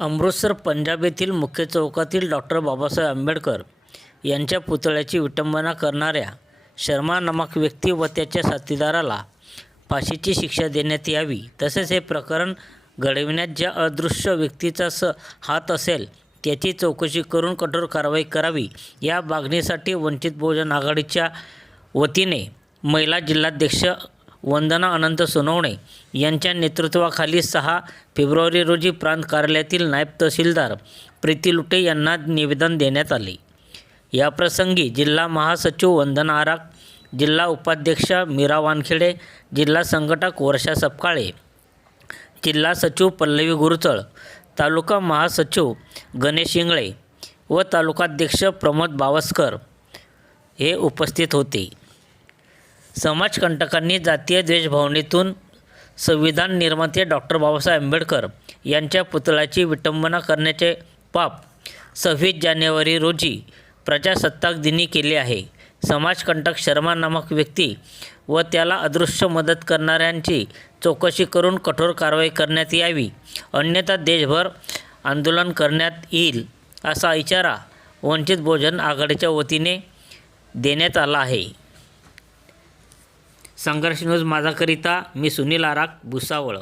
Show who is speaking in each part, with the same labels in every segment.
Speaker 1: अमृतसर पंजाब येथील मुख्य चौकातील डॉक्टर बाबासाहेब आंबेडकर यांच्या पुतळ्याची विटंबना करणाऱ्या शर्मा नामक व्यक्ती व त्याच्या साथीदाराला फाशीची शिक्षा देण्यात यावी. तसेच हे प्रकरण घडविण्यात ज्या अदृश्य व्यक्तीचा स हात असेल त्याची चौकशी करून कठोर कारवाई करावी. या मागणीसाठी वंचित बहुजन आघाडीच्या वतीने महिला जिल्हाध्यक्ष वंदना अनंत सोनवणे यांच्या नेतृत्वाखाली सहा फेब्रुवारी रोजी प्रांत कार्यालयातील नायब तहसीलदार प्रीती लुटे यांना निवेदन देण्यात आले. याप्रसंगी जिल्हा महासचिव वंदना आराक जिल्हा उपाध्यक्ष मीरा वानखेडे जिल्हा संघटक वर्षा सपकाळे जिल्हा सचिव पल्लवी गुरुचळ तालुका महासचिव गणेश इंगळे व तालुकाध्यक्ष प्रमोद बावस्कर हे उपस्थित होते. समाजकंटकांनी जातीय द्वेषभावनेतून संविधान निर्माते डॉक्टर बाबासाहेब आंबेडकर यांच्या पुतळ्याची विटंबना करण्याचे पाप सव्वीस जानेवारी रोजी प्रजासत्ताक दिनी केले आहे. समाजकंटक शर्मा नामक व्यक्ती व त्याला अदृश्य मदत करणाऱ्यांची चौकशी करून कठोर कारवाई करण्यात यावी. अन्यथा देशभर आंदोलन करण्यात येईल असा इशारा वंचित बहुजन आघाडीच्या वतीने देण्यात आला आहे. संघर्ष न्यूज माझाकरिता मी सुनील आराक भुसावळ.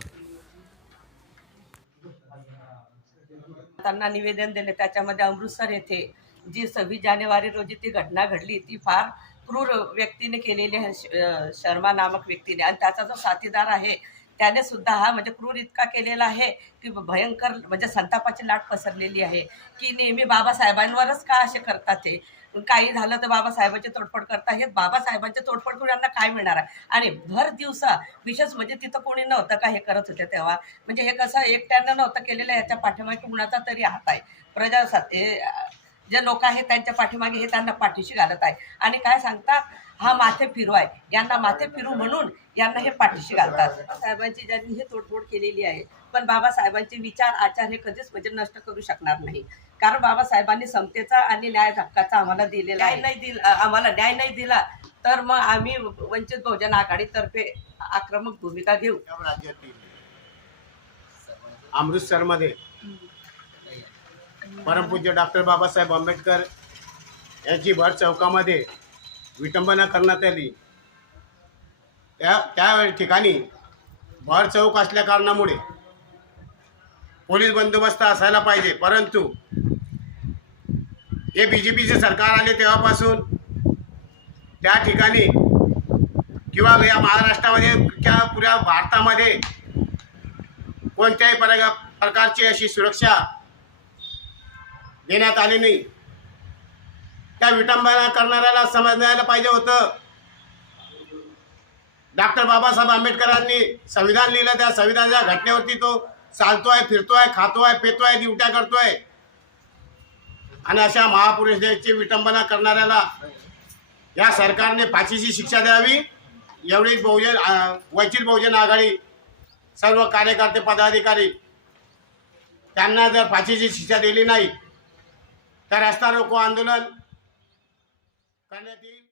Speaker 2: त्यांना निवेदन दिले त्याच्यामध्ये अमृतसर येथे जी सव्वीस जानेवारी रोजी ती घटना घडली ती फार क्रूर व्यक्तीने केलेली आहे श- शर्मा नामक व्यक्तीने. आणि त्याचा जो साथीदार आहे त्याने सुद्धा हा म्हणजे क्रूर इतका केलेला आहे की भयंकर म्हणजे संतापाची लाट पसरलेली आहे की नेहमी बाबासाहेबांवरच का असे करतात ते? काही झालं तर बाबासाहेबांची तोडफोड करता हे बाबासाहेबांची तोडफोड करून यांना काय मिळणार आहे? आणि भर दिवसा विशेष म्हणजे तिथं कोणी नव्हतं का हे करत होते तेव्हा? म्हणजे हे कसं एकट्यानं नव्हतं केलेलं याच्या पाठीमागे कुणाचा तरी हात आहे. प्रजासात जे लोक आहेत त्यांच्या पाठीमागे हे त्यांना पाठीशी घालत आहे. आणि काय सांगता? हा माथे फिरू आहे. यांना माथे फिरू म्हणून यांना हे पाठीशी घालतात. साहेबांची ज्यांनी हे तोडफोड केलेली आहे पण बाबासाहेबांचे विचार आचार हे कधीच म्हणजे नष्ट करू शकणार नाही. कारण बाबासाहेबांनी समतेचा आणि न्याय हक्काचा आम्हाला दिलेला न्याय नाही दिला आम्हाला न्याय नाही दिला तर मग आम्ही वंचित बहुजन आघाडीतर्फे आक्रमक भूमिका घेऊ.
Speaker 3: राज्यातील अमृतसरमध्ये परमपूज्य डॉक्टर बाबासाहेब आंबेडकर यांची भर चौकामध्ये विटंबना करण्यात आली. त्या त्या ठिकाणी भर चौक असल्या कारणामुळे पोलीस बंदोबस्त असायला पाहिजे परंतु हे बी जे पीचे सरकार आले तेव्हापासून. त्या ठिकाणी किंवा या महाराष्ट्रामध्ये किंवा पुऱ्या भारतामध्ये कोणत्याही प्रका प्रकारची अशी सुरक्षा देण्यात आली नाही. त्या विटंबना करणाऱ्याला समजण्याला पाहिजे होतं. डॉक्टर बाबासाहेब आंबेडकरांनी संविधान लिहिलं त्या संविधानाच्या घटनेवरती तो चालतोय आहे खातोय आहे ड्युट्या करतोय. आणि अशा महापुरुषाची विटंबना करणाऱ्याला या सरकारने फाशीची शिक्षा द्यावी. एवढीच बहुजन वंचित बहुजन आघाडी सर्व कार्यकर्ते पदाधिकारी त्यांना जर फाशीची शिक्षा दिली नाही तर रस्ता रोको आंदोलन करण्यात येईल.